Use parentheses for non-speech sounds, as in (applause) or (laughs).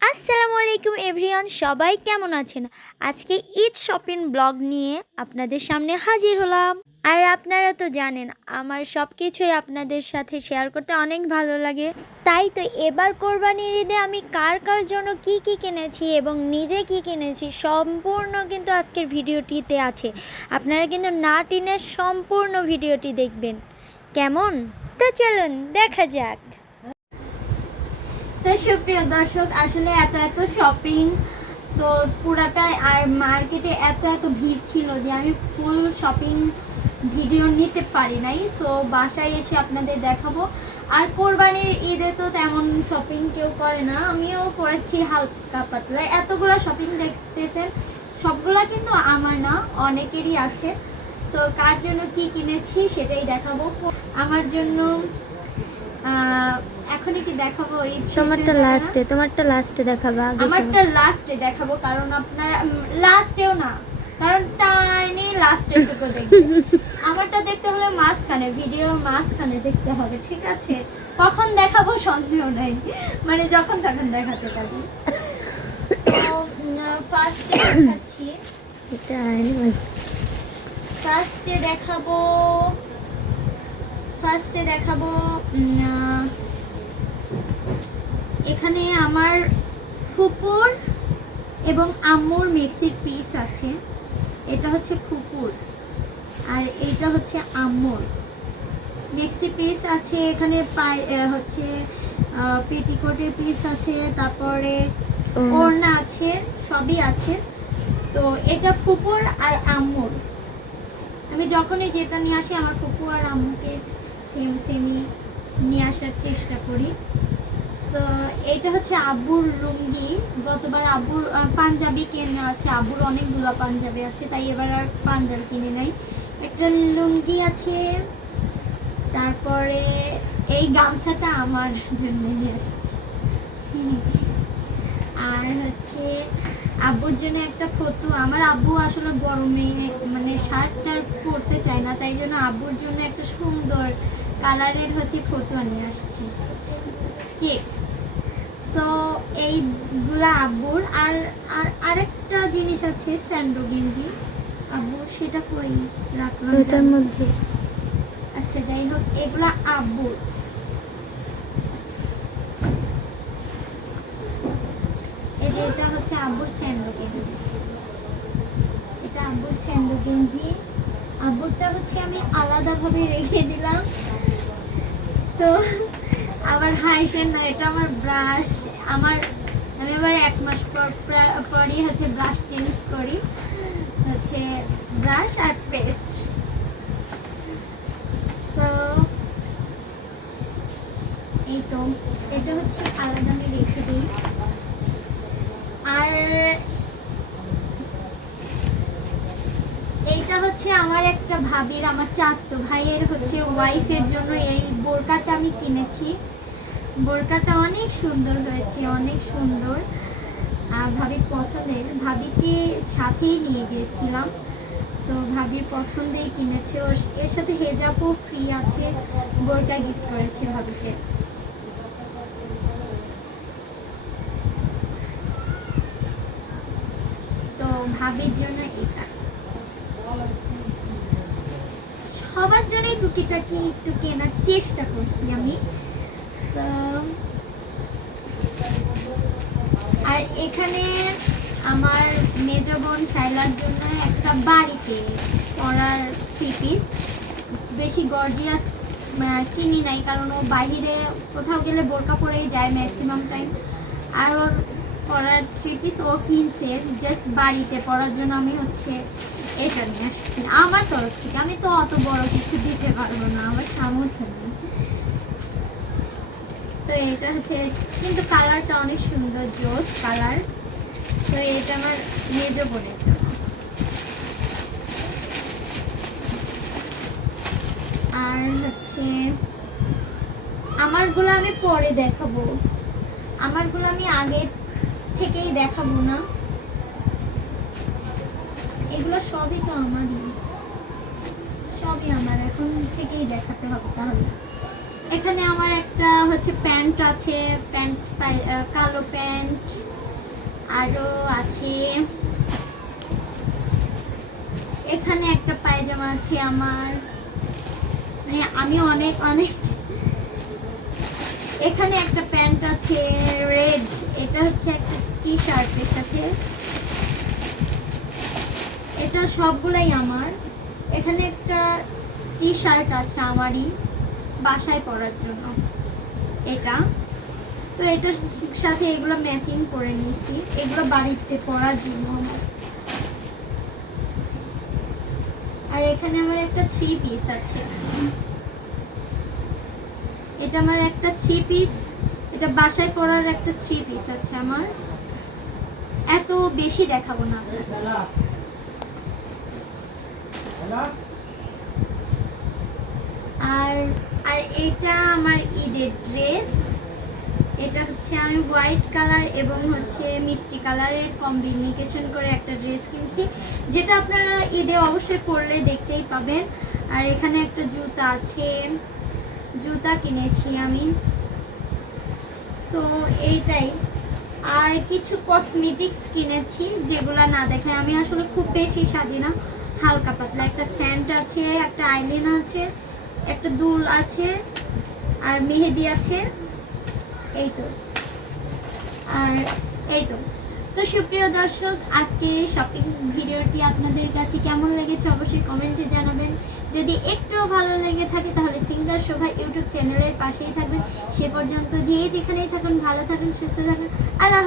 আসসালামু আলাইকুম এভরিওয়ান, সবাই কেমন আছেন? আজকে ঈদ শপিং ব্লগ নিয়ে আপনাদের সামনে হাজির হলাম। আর আপনারা তো জানেন, আমার সব কিছুই আপনাদের সাথে শেয়ার করতে অনেক ভালো লাগে। তাই তো এবার কোরবানির ঈদে আমি কার কার জন্য কি কি কিনেছি এবং নিজে কি কিনেছি সম্পূর্ণ কিন্তু আজকের ভিডিওটিতে আছে। আপনারা কিন্তু না টিনে সম্পূর্ণ ভিডিওটি দেখবেন। কেমন? তো চলুন, দেখা যাক। তো সুপ্রিয় দর্শক, আসলে এত এত শপিং তো পুরাটাই আর মার্কেটে এত এত ভিড় ছিল যে আমি ফুল শপিং ভিডিও নিতে পারি নাই। সো বাসায় এসে আপনাদের দেখাবো। আর কোরবানির ঈদে তো তেমন শপিং কেউ করে না, আমিও করেছি হালকা পাতলা। এতগুলো শপিং দেখতেছেন, সবগুলা কিন্তু আমার না, অনেকেরই আছে। সো কার জন্য কি কিনেছি সেটাই দেখাবো। আমার জন্য এখনই কি দেখাবো? ঈদ তোমারটা লাস্টে তোমারটা লাস্টে দেখাবা আমারটা লাস্টে দেখাবো কারণ আপনারা লাস্টেও না কারণ টাইনি লাস্টে টুকু দেখবে। (laughs) আমারটা দেখতে হলে মাঝখানে ভিডিও মাঝখানে দেখতে হবে ঠিক আছে? কখন দেখাবো সন্দেহ নাই মানে যখন তখন দেখাতে পারি। ফার্স্টে দেখাচ্ছি। ফার্স্টে দেখাবো ফার্স্টে দেখাবো এখানে আমার ফুপুর এবং আম্মুর মিক্সির পিস আছে। এটা হচ্ছে ফুপুর আর এইটা হচ্ছে আম্মুর। মিক্সি পিস আছে এখানে পাই হচ্ছে পেটিকোটের পিস আছে তারপরে ওড়না। আছে সবই আছে। তো এটা ফুপুর আর আম্মুর। আমি যখনই যেটা নিয়ে আসি আমার ফুপু আর আম্মুকে সেম সেমই নিয়ে আসার চেষ্টা করি। তো এটা হচ্ছে আব্বুর লুঙ্গি। গতবার আব্বুর পাঞ্জাবি কেনা আছে। আব্বুর অনেকগুলো পাঞ্জাবি আছে, তাই এবার আর পাঞ্জাবি কিনে নাই। একটা লুঙ্গি আছে, তারপরে এই গামছাটা আমার জন্য আর হচ্ছে আব্বুর জন্য একটা ফটো আমার আব্বু আসলে গরমে মানে শার্ট টার্ট পরতে চায় না, তাই জন্য আব্বুর জন্য একটা সুন্দর কালারের হচ্ছে ফটো নিয়ে আসছি। চেক। সো এইগুলা আব্বুর। আর আর আরেকটা জিনিস আছে স্যান্ডো গেঞ্জি। আব্বুর সেটা কই? রাখলাম না। মধ্যে। আচ্ছা যাই হোক এগুলা আব্বুর। এই যে এটা হচ্ছে আব্বুর স্যান্ডো গেঞ্জি। এটা আব্বুর স্যান্ডো গেঞ্জি। আব্বুরটা হচ্ছে আমি আলাদাভাবে রেখে দিলাম। তো আবার হাই হাইসেন না, এটা আমার ব্রাশ আমার, আমি আবার এক মাস পর পরই হচ্ছে ব্রাশ চেঞ্জ করি। হচ্ছে ব্রাশ আর পেস্ট সো এই তো, এটা হচ্ছে আলাদা আমি রেখে দিই। আর এইটা হচ্ছে আমার একটা ভাবির, আমার চাস্তো ভাইয়ের হচ্ছে ওয়াইফের জন্য এই বোরকাটা আমি কিনেছি। বোরকাটা অনেক সুন্দর হয়েছে, অনেক সুন্দর। আর ভাবির পছন্দের, ভাবিকে সাথেই নিয়ে গিয়েছিলাম। তো ভাবির পছন্দেই কিনেছে। ওর এর সাথে হেজাবও ফ্রি আছে, বোরকা গিফট করেছে ভাবিকে। তো ভাবির জন্য এটা। সবার জন্যই টুকিটাকি একটু কেনার চেষ্টা করছি আমি। আর এখানে আমার মেজ বোন শাইলার জন্য একটা বাড়িতে পড়ার থ্রি পিস বেশি গর্জিয়াস কিনি নাই, কারণ ও বাইরে কোথাও গেলে বোরকা পরেই যায় ম্যাক্সিমাম টাইম আর ওর পরার থ্রি পিস ও কিনছে জাস্ট বাড়িতে পরার জন্য আমি হচ্ছে এটা নিয়ে আসছি। আমার তরফ থেকে, আমি তো অত বড় কিছু দিতে পারব না, আমার সামর্থ্য নেই। তো এটা হচ্ছে, কিন্তু কালারটা অনেক সুন্দর, জোস কালার তো এটা আমার মেজ জন্য। আর হচ্ছে, আমারগুলো আমি পরে দেখাবো। আমারগুলো আমি আগে থেকেই দেখাবো না। এগুলো সবই তো আমারই সবই আমার। এখন থেকেই দেখাতে হবে তাহলে। এখানে আমার একটা হচ্ছে প্যান্ট আছে। প্যান্ট কালো প্যান্ট। আরও আছে। এখানে একটা পায়জামা আছে আমার। মানে আমি অনেক অনেক। এখানে একটা প্যান্ট আছে রেড। এটা হচ্ছে একটা টি শার্টের সাথে। এটা সবগুলাই আমার। এখানে একটা টি শার্ট আছে আমারই বাসায় পরার জন্য। এটা। তো এটার সাথে এগুলো ম্যাচিং করে নিয়েছি। এগুলো বাড়িতে পরার জন্য আমার। আর এখানে আমার একটা থ্রি পিস আছে। এটা আমার একটা থ্রি পিস এটা বাসায় পরার একটা থ্রি পিস আছে আমার। এত বেশি দেখাবো না। আর আর এটা আমার ঈদের ড্রেস এটা হচ্ছে আমি হোয়াইট কালার এবং হচ্ছে মিষ্টি কালারের কম্বিনেশন করে একটা ড্রেস কিনছি। যেটা আপনারা ঈদে অবশ্যই পরলে দেখতেই পাবেন। আর এখানে একটা জুতা আছে। জুতা কিনেছি আমি। তো এইটাই। আর কিছু কসমেটিক্স কিনেছি, যেগুলো না দেখায় আমি আসলে খুব বেশি সাজি না। হালকা পাতলা। একটা স্যান্ড আছে, একটা আইলিন আছে, একটা দুল আছে, আর মেহেদি আছে। এই তো। আর এই তো। তো সুপ্রিয় দর্শক, আজকের শপিং ভিডিওটি আপনাদের কাছে কেমন লেগেছে অবশ্যই কমেন্টে জানাবেন। যদি একটু ভালো লেগে থাকে তাহলে সিঙ্গার শোভা ইউটিউব চ্যানেলের পাশেই থাকবেন। সে পর্যন্ত যে যেখানেই থাকুন, ভালো থাকুন, সুস্থ থাকুন। আল্লাহ।